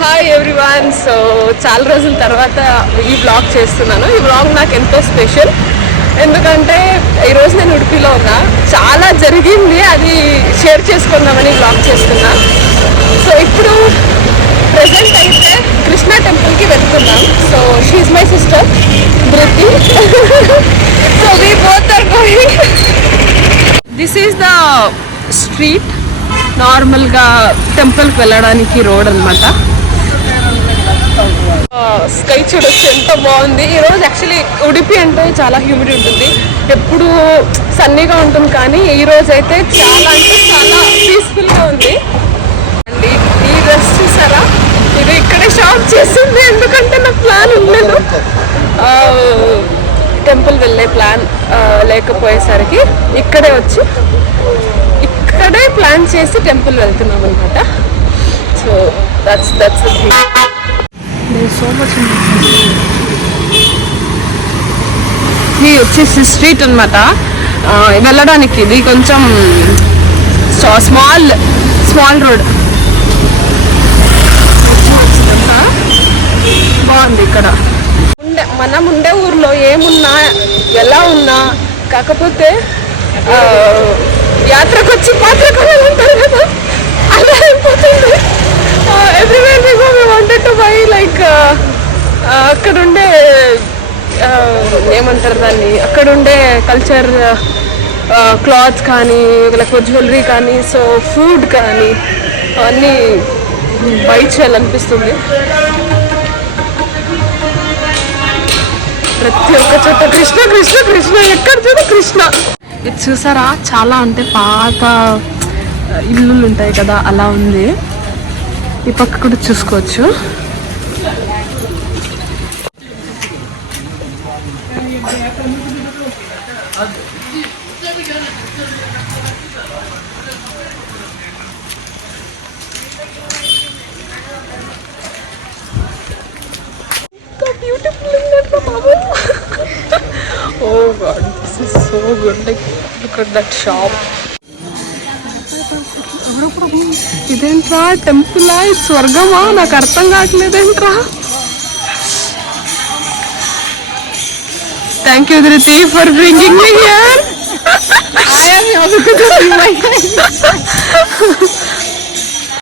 Hi everyone. So చాలా రోజుల తర్వాత ఈ వ్లాగ్ చేస్తున్నాను. ఈ వ్లాగ్ నాకు ఎంతో స్పెషల్, ఎందుకంటే ఈరోజు నేను ఉడిపిలో ఉన్నా. చాలా జరిగింది, అది షేర్ చేసుకుందామని వ్లాగ్ చేస్తున్నా. సో ఇప్పుడు ప్రెసెంట్ అయితే కృష్ణ టెంపుల్కి వెళ్తున్నాం. So she's my sister Dhriti. So we both are going. This is the street, నార్మల్గా టెంపుల్కి వెళ్ళడానికి రోడ్ అనమాట. స్కై చూడొచ్చు ఎంత బాగుంది. ఈరోజు యాక్చువల్లీ ఉడిపి అంటే చాలా హ్యూమిడ్ ఉంటుంది, ఎప్పుడు సన్నీగా ఉంటుంది, కానీ ఈరోజు అయితే చాలా అంటే చాలా పీస్ఫుల్గా ఉంది. అండ్ ఈ డ్రెస్ చూసారా, ఇది ఇక్కడే షాప్ చేసింది, ఎందుకంటే నా ప్లాన్ ఉండలేదు టెంపుల్ వెళ్ళే ప్లాన్ లేకపోయేసరికి ఇక్కడే వచ్చి ఇక్కడే ప్లాన్ చేసి టెంపుల్ వెళ్తున్నాం అనమాట. So that's the thing. So much ఇది వచ్చేసి స్ట్రీట్ అనమాట. వెళ్ళడానికి ఇది కొంచెం స్మాల్ రోడ్. బాగుంది ఇక్కడ. మనం ఉండే ఊర్లో ఏమున్నా ఎలా ఉన్నా, కాకపోతే యాత్రకు వచ్చి పాత్రకాలు ఉంటారు కదా, అలా అయిపోతుంది. Everywhere we go we wanted to buy like అక్కడుండే ఏమంటారు దాన్ని, అక్కడుండే కల్చర్ క్లాత్స్ కానీ, లేకపోతే జ్యువెలరీ కానీ, సో ఫుడ్ కానీ అన్నీ బై చేయాలనిపిస్తుంది. ప్రతి ఒక్క చోట కృష్ణ కృష్ణ కృష్ణ, ఎక్కడ చూడు కృష్ణ. ఇది చూసారా, చాలా అంటే పాత ఇల్లులు ఉంటాయి కదా, అలా ఉంది. ఈ పక్క కూడా చూసుకోవచ్చు. Oh God, this is so good. Like, look at that shop. ఇదేంట్రా, టెంపులా, ఇది స్వర్గమా, నాకు అర్థం కావట్లేదేంట్రా. థ్యాంక్ యూ ధృతి ఫర్ బ్రింగింగ్ మీ హియర్.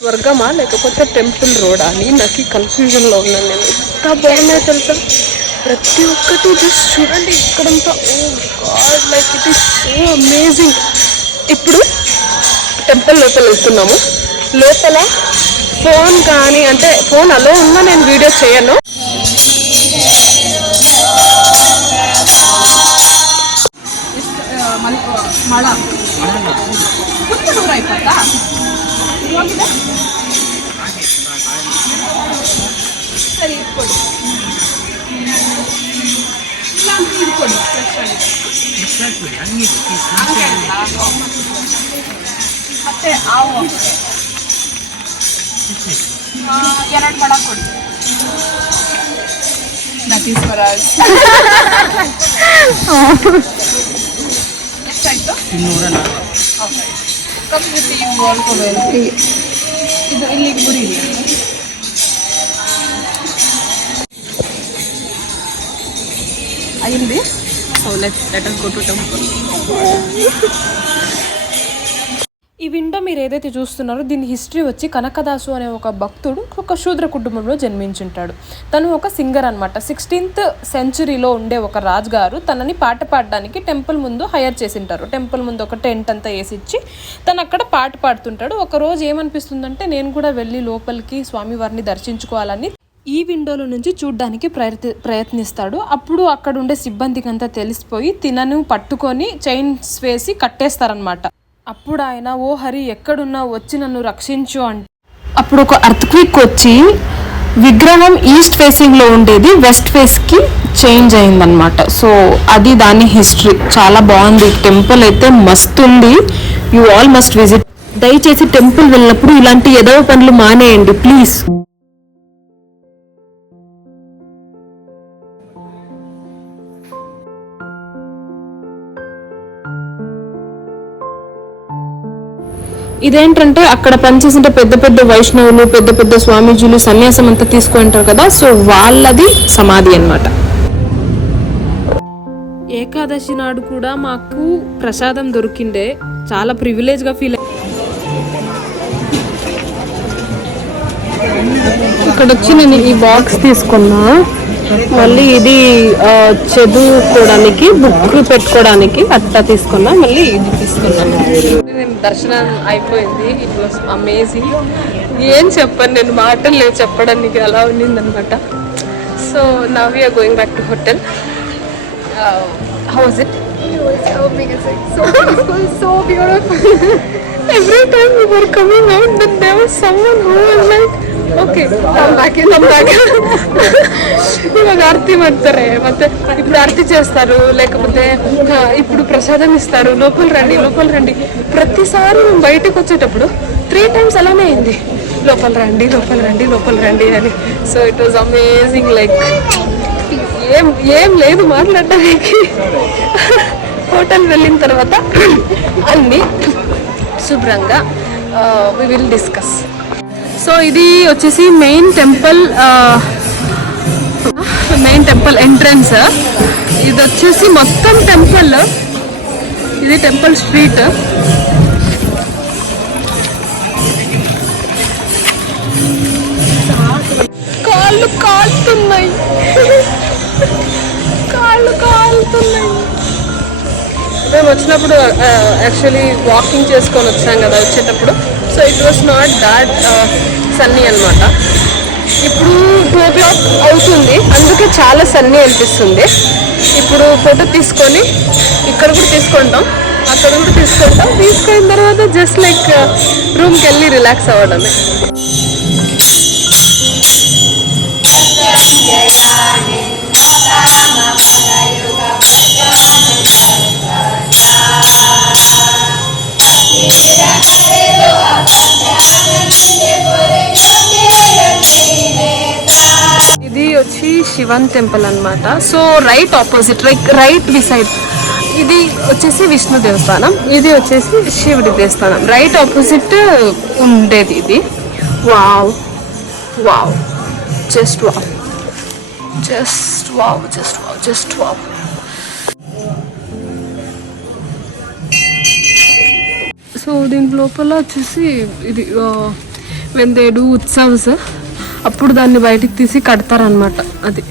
స్వర్గమా లేకపోతే టెంపుల్ రోడా అని నాకు కన్ఫ్యూజన్లో ఉన్నాను నేను. ఎంత బాగున్నాయి తెలుసా, ప్రతి ఒక్కటి జస్ట్ చూడండి ఇక్కడంతా. Oh god, like it is so amazing. ఇప్పుడు టెంపుల్ లోపల వెళ్తున్నాము. లోపల ఫోన్ కానీ, అంటే ఫోన్ అలో ఉన్నా నేను వీడియో చేయను. ಮತ್ತೆ ಆವು ಎರಡು ಬಡ ಕೊಡಿ. That is for us. ಎಷ್ಟಾಯ್ತು? 204. Okay, come with you also. ಇದು ಇಲ್ಲಿಗೆ ಬಿಡಿ. అయింది. సో let us go to temple. ఈ విండో మీరు ఏదైతే చూస్తున్నారో దీని హిస్టరీ వచ్చి కనకదాసు అనే ఒక భక్తుడు ఒక శూద్ర కుటుంబంలో జన్మించుంటాడు. తను ఒక సింగర్ అనమాట. 16th సెంచురీలో ఉండే ఒక రాజుగారు తనని పాట పాడడానికి టెంపుల్ ముందు హైర్ చేసింటారు. టెంపుల్ ముందు ఒక టెంట్ అంతా వేసిచ్చి తను అక్కడ పాట పాడుతుంటాడు. ఒక రోజు ఏమనిపిస్తుందంటే నేను కూడా వెళ్ళి లోపలికి స్వామివారిని దర్శించుకోవాలని ఈ విండోలో నుంచి చూడ్డానికి ప్రయత్నిస్తాడు. అప్పుడు అక్కడ ఉండే సిబ్బందికి అంతా తెలిసిపోయి తినను పట్టుకొని చైన్స్ వేసి కట్టేస్తారనమాట. అప్పుడు ఆయన, ఓ హరి ఎక్కడున్నా వచ్చి నన్ను రక్షించు అంటే, అప్పుడు ఒక అర్త్క్విక్ వచ్చి విగ్రహం ఈస్ట్ ఫేసింగ్లో ఉండేది వెస్ట్ ఫేస్కి చేంజ్ అయిందనమాట. సో అది దాని హిస్టరీ. చాలా బాగుంది. టెంపుల్ అయితే మస్తు ఉంది. You all must visit. దయచేసి టెంపుల్ వెళ్ళినప్పుడు ఇలాంటి ఏదో పనులు మానేయండి ప్లీజ్. ఇదేంటంటే అక్కడ పనిచేసిన పెద్ద పెద్ద వైష్ణవులు, పెద్ద పెద్ద స్వామీజీలు సన్యాసం అంతా తీసుకుంటారు కదా, సో వాళ్ళది సమాధి అన్నమాట. ఏకాదశి నాడు కూడా మాకు ప్రసాదం దొరికిండే, చాలా ప్రివిలేజ్గా ఫీల్. ఇక్కడ వచ్చి నేను ఈ బాక్స్ తీసుకున్నా, మళ్ళీ ఇది చదువుకోవడానికి, బుక్ పెట్టుకోవడానికి అట్టా తీసుకున్నా, మళ్ళీ ఇది తీసుకున్నాను. నేను దర్శనం అయిపోయింది, ఇట్ వాస్ అమేజింగ్. ఏం చెప్పాను నేను, మాటలు లేవు చెప్పడానికి, అలా ఉన్నిందనమాట. So now we are going back to hotel. How was it? It was so amazing, so peaceful, so beautiful. Every time we were coming out, then there was someone who was like, okay, come back. ఇವಾಗ ఆరతి ಮಾಡ್ತಾರೆ, ಮತ್ತೆ ఇప్పుడు ఆరతి చేస్తారు, లేకపోతే ఇప్పుడు ప్రసాదం ఇస్తారు, లోపల రండి. ప్రతిసారి మేము బయటకు వచ్చేటప్పుడు 3 times అలానే అయింది, లోపల రండి అని. So it was amazing. Like ఏం లేదు మాట్లాడడానికి. హోటల్ వెళ్ళిన తర్వాత అన్నీ శుభ్రంగా వి విల్ డిస్కస్. సో ఇది వచ్చేసి మెయిన్ టెంపుల్ ఎంట్రన్స్. ఇది వచ్చేసి మొత్తం టెంపుల్, ఇది టెంపుల్ స్ట్రీట్. కాళ్ళు కాలుతున్నాయి. మేము వచ్చినప్పుడు యాక్చువల్లీ వాకింగ్ చేసుకొని వచ్చాం కదా వచ్చేటప్పుడు, so it was not that Sunny అనమాట. ఇప్పుడు 2 o'clock అవుతుంది, అందుకే చాలా సన్నీ అనిపిస్తుంది. ఇప్పుడు ఫోటో తీసుకొని ఇక్కడ కూడా తీసుకుంటాం, అక్కడ కూడా తీసుకున్న తర్వాత జస్ట్ లైక్ రూమ్కి వెళ్ళి రిలాక్స్ అవ్వడమే. ఇది వచ్చి శివన్ టెంపుల్ అన్నమాట. So right opposite, right beside ఇది వచ్చేసి విష్ణు దేవస్థానం, ఇది వచ్చేసి శివుడి దేవస్థానం. రైట్ ఆపోజిట్ ఉండేది ఇది. Wow, just wow. సో దీని లోపల వచ్చేసి ఇది వెందేడు ఉత్సవ్స్, అప్పుడు దాన్ని బయటికి తీసి కడతారనమాట. అది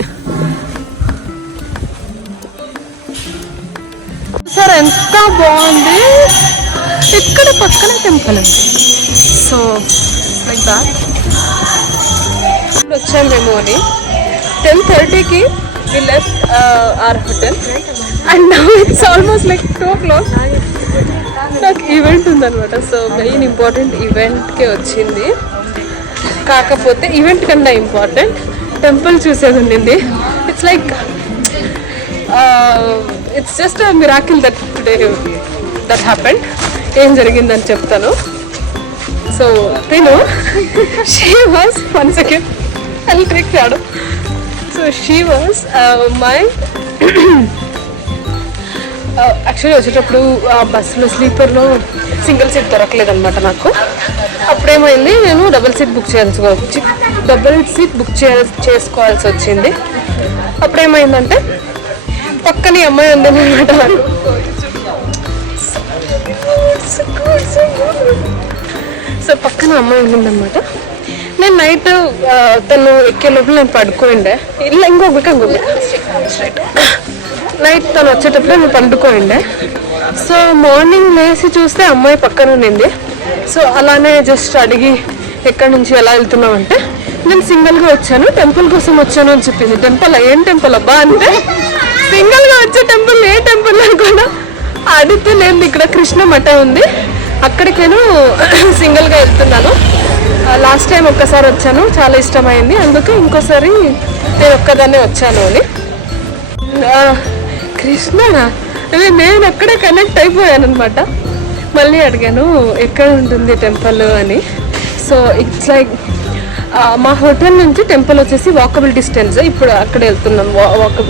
సార్ ఎంత బాగుంది. ఇక్కడ పక్కన టెంపుల్ అండి. సో లైక్ దాట్ ఇప్పుడు వచ్చాము మేము. అని 10:30కి we left our hotel and now it's almost like 2 o'clock. నాకు ఈవెంట్ ఉందన్నమాట. సో మెయిన్ ఇంపార్టెంట్ ఈవెంట్కే వచ్చింది, కాకపోతే ఈవెంట్ కన్నా ఇంపార్టెంట్ టెంపుల్ చూసేది ఉండింది. It's like it's just a miracle that happened. ఏం జరిగిందని చెప్తాను. సో తిను షీ వాస్ 1 second ఎలక్ట్రిక్ రాడు. So she was my actually వచ్చేటప్పుడు బస్సులో స్లీపర్లో సింగిల్ సీట్ దొరకలేదన్నమాట నాకు. అప్పుడేమైంది, నేను డబుల్ సీట్ బుక్ చేసుకోవాల్సి వచ్చింది. అప్పుడేమైందంటే పక్కనే అమ్మాయి ఉందన్నమాట నాకు. సో పక్కన అమ్మాయి ఉందన్నమాట. నేను నైట్ తను ఎక్కే లోపల నేను పడుకోండే, ఇలా ఇంకొక నైట్ తను వచ్చేటప్పుడు నేను పండుకోండే. సో మార్నింగ్ లేచి చూస్తే అమ్మాయి పక్కన ఉండింది. సో అలానే జస్ట్ అడిగి ఎక్కడి నుంచి ఎలా వెళ్తున్నావు అంటే, నేను సింగిల్గా వచ్చాను, టెంపుల్ కోసం వచ్చాను అని చెప్పింది. టెంపుల్ ఏం టెంపుల్ అబ్బా అంటే, సింగిల్గా వచ్చే టెంపుల్ ఏ టెంపుల్ అని కూడా అడిగితే, లేదు ఇక్కడ కృష్ణ మఠం ఉంది, అక్కడికి నేను సింగిల్గా వెళ్తున్నాను. లాస్ట్ టైం ఒక్కసారి వచ్చాను, చాలా ఇష్టమైంది, అందుకే ఇంకోసారి నేను ఒక్కదాన్నే వచ్చాను అని. కృష్ణనా, నేను అక్కడే కనెక్ట్ అయిపోయాను అనమాట. మళ్ళీ అడిగాను ఎక్కడ ఉంటుంది టెంపుల్ అని. సో ఇట్స్ లైక్ మా హోటల్ నుంచి టెంపుల్ వచ్చేసి వాకబుల్ డిస్టెన్స్. ఇప్పుడు అక్కడ వెళ్తున్నాం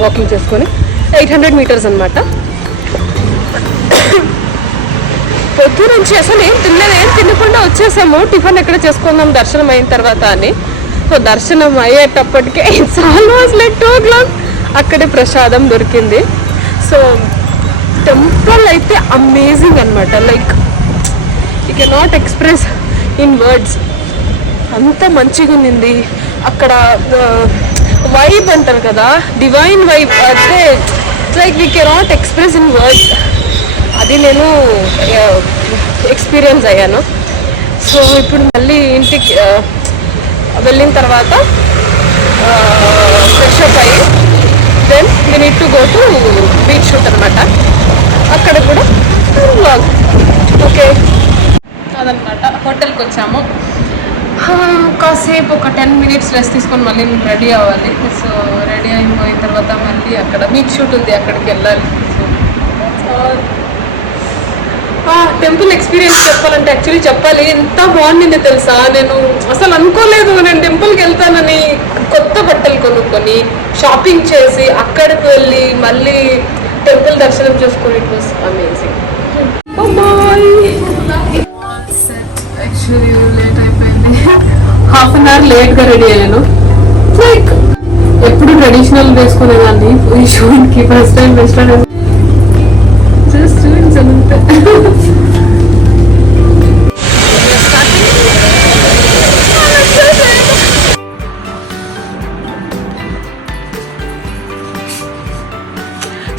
వాకింగ్ చేసుకొని 800 meters అనమాట. పొద్దు నుంచి అసలు ఏం తినకుండా వచ్చేసాము. టిఫిన్ ఎక్కడ చేసుకుందాం దర్శనం అయిన తర్వాత అని. సో దర్శనం అయ్యేటప్పటికే ఇట్స్ ఆల్మోస్ట్ లైక్ 2 o'clock. అక్కడే ప్రసాదం దొరికింది. సో టెంపుల్ అయితే అమేజింగ్ అనమాట. Like you can not express in words. అంత మంచిగా ఉన్నింది అక్కడ. వైబ్ అంటారు కదా, డివైన్ వైబ్ అంటే like we can not express in words. అది నేను ఎక్స్పీరియన్స్ అయ్యాను. సో ఇప్పుడు మళ్ళీ ఇంటికి వెళ్ళిన తర్వాత ఫ్రెష్ అప్ అయ్యి then we need to go to beach shoot అనమాట. అక్కడ కూడా వ్లాగ్. ఓకే, అదనమాట. హోటల్కి వచ్చాము. కాసేపు ఒక 10 minutes రెస్ట్ తీసుకొని మళ్ళీ రెడీ అవ్వాలి. సో రెడీ అయిపోయిన తర్వాత మళ్ళీ అక్కడ బీచ్ షూట్ ఉంది, అక్కడికి వెళ్ళాలి. టెంపుల్ ఎక్స్పీరియన్స్ చెప్పాలంటే యాక్చువల్లీ చెప్పాలి, ఎంత బాగుండింది తెలుసా. నేను అసలు అనుకోలేదు నేను టెంపుల్కి వెళ్తానని. కొత్త బట్టలు కొనుక్కొని షాపింగ్ చేసి అక్కడికి వెళ్ళి మళ్ళీ టెంపుల్ దర్శనం చేసుకొని it was amazing. Actually late అయిపోయింది. హాఫ్ అన్ అవర్ లేట్గా రెడీ అయ్యాను. లైక్ ఎప్పుడు ట్రెడిషనల్ వేసుకునేదాన్ని. ఈ షూట్కి ఫస్ట్ టైం వెస్టర్న్ జస్ట్ అంతే.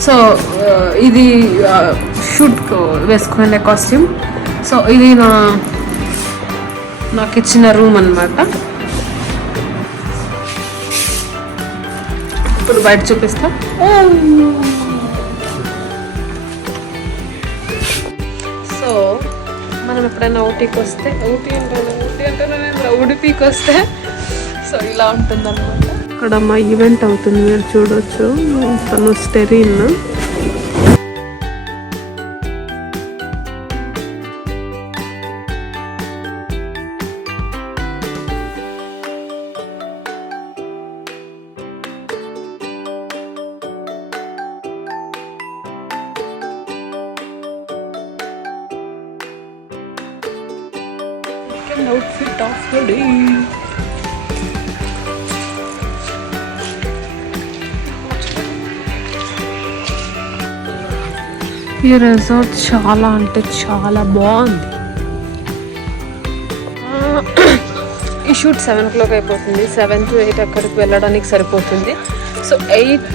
సో ఇది షూట్ వేసుకునే కాస్ట్యూమ్. సో ఇది నాకు ఇచ్చిన రూమ్ అన్నమాట. ఇప్పుడు బయట చూపిస్తా. సో మనం ఎప్పుడైనా ఊటీకి వస్తే ఉడిపికి వస్తే సో ఇలా ఉంటుంది అన్నమాట. ఇక్కడ మా ఈవెంట్ అవుతుంది, మీరు చూడొచ్చు. తను స్టెరీన్. Outfit of the day. ఈ రిసార్ట్ చాలా అంటే చాలా బాగుంది. ఈ షూట్ 7 o'clock అయిపోతుంది. 7 to 8 అక్కడికి వెళ్ళడానికి సరిపోతుంది. సో 8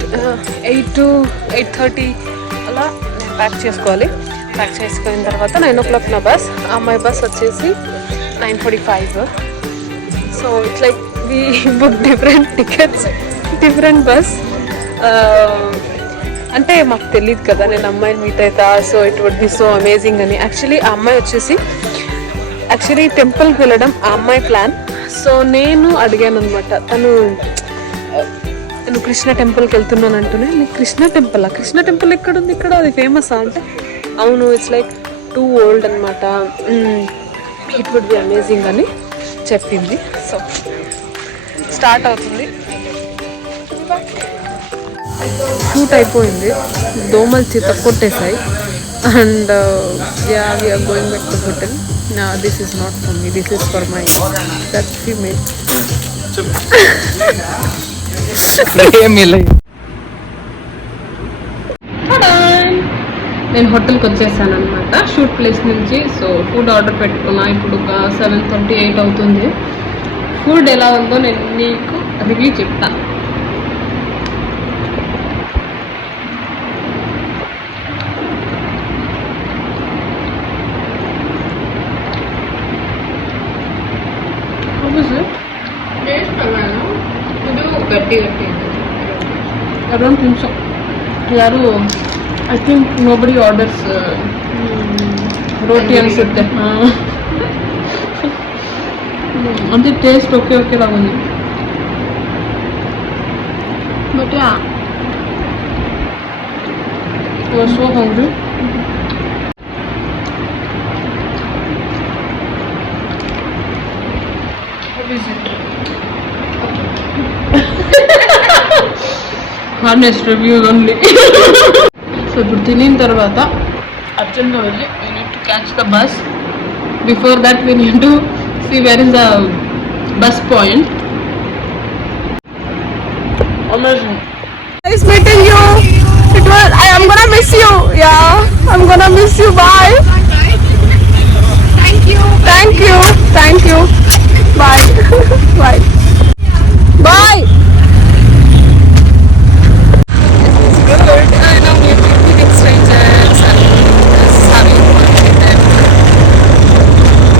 to 8:30 అలా నేను ప్యాక్ చేసుకోవాలి. ప్యాక్ చేసుకున్న తర్వాత 9 o'clock నా బస్. అమ్మాయి బస్ వచ్చేసి 9:45. So it's like we book different tickets, different bus. అంటే మాకు తెలియదు కదా, నేను అమ్మాయిని మీట్ అవుతా. So it would be so amazing అని. యాక్చువల్లీ ఆ అమ్మాయి వచ్చేసి టెంపుల్కి వెళ్ళడం ఆ అమ్మాయి ప్లాన్. సో నేను అడిగాను అనమాట, తను కృష్ణ టెంపుల్కి వెళ్తున్నాను అంటూనే, మీకు కృష్ణ టెంపుల్ ఎక్కడుంది, ఇక్కడ అది ఫేమసా అంటే, అవును ఇట్స్ లైక్ టూ ఓల్డ్ అనమాట, ఇట్ వుడ్ బి అమేజింగ్ అని చెప్పింది. సో స్టార్ట్ అవుతుంది. షూట్ అయిపోయింది, దోమలు చిత్త కొట్టేసాయి. And ya we're going back to hotel. This is not for me, this is for my that female. నేను హోటల్కి వచ్చేసాను అనమాట షూట్ ప్లేస్ నుంచి. సో ఫుడ్ ఆర్డర్ పెట్టుకున్నా. ఇప్పుడు ఒక 7:38 అవుతుంది. ఫుడ్ ఎలా ఉందో నేను నీకు రివ్యూ చెప్తా. I don't think so. ಯಾರು I think nobody orders roti ಅನ್ಸುತ್ತೆ. అంటే టేస్ట్ ఓకే లాగా ఉంది. But yeah I was so hungry. How is it? Honest reviews only. So ఇప్పుడు తినిన తర్వాత అర్జెంట్గా వెళ్ళి catch the bus. Before that, we need to see where is the bus point. Amazing. Nice meeting you. I'm gonna miss you. Yeah, I'm gonna miss you. Bye. Thank you. Thank you. Thank you. Bye. Bye. Bye. It's good. I know we've been meeting strangers and just having fun with them.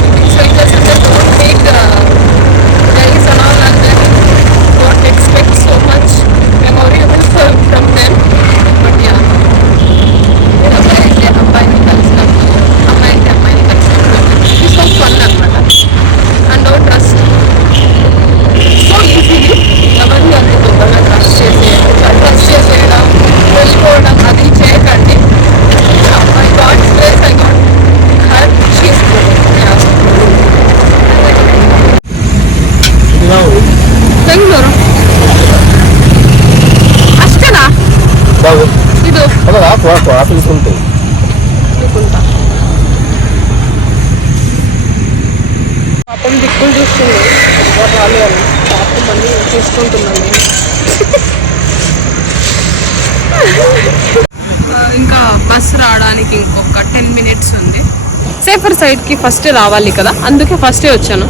Meeting strangers and just don't take days and all, and then don't expect so much memorable from them. But yeah, అబ్బాయిని కలిసినప్పుడు అమ్మాయిని కలిసినప్పుడు it's so fun అనమాట. And no trust so easily ఎవరిని అంత తొందరగా trust చేసేయడం వెళ్ళిపోవడం అది చేయకండి. My god place I got her she's Bengaluru ಅಷ್ಟೇನಾ ಇದು ఆఫీస్ ఉంటాయి. అనుకుంటా. పాపం దిక్కులు చూస్తుంది ఎవరు రాలే అని పాపం అన్నీ చూసుకుంటున్నాను నేను. ఇంకా బస్ రావడానికి ఇంకొక 10 minutes ఉంది. సేఫర్ సైడ్కి ఫస్ట్ రావాలి కదా, అందుకే ఫస్టే వచ్చాను.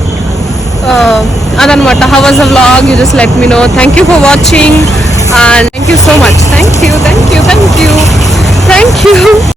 అదనమాట. How was the vlog? You just let me know. Thank you for watching and thank you so much. Thank you.